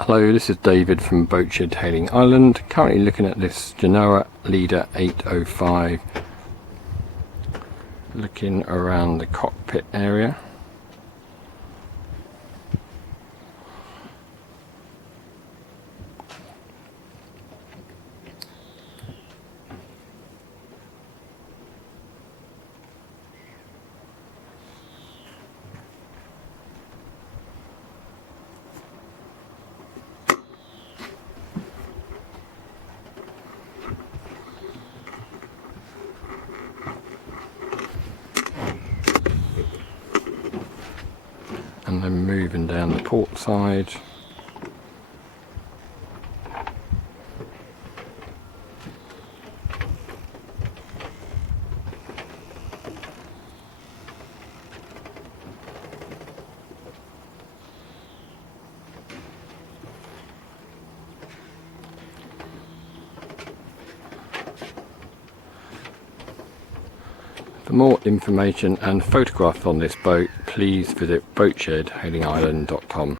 Hello, this is David from Boatshed Hailing Island, currently looking at this Jeanneau Leader 805, looking around the cockpit area. And then moving down the port side. For more information and photographs on this boat, please visit boatshedhailingisland.com.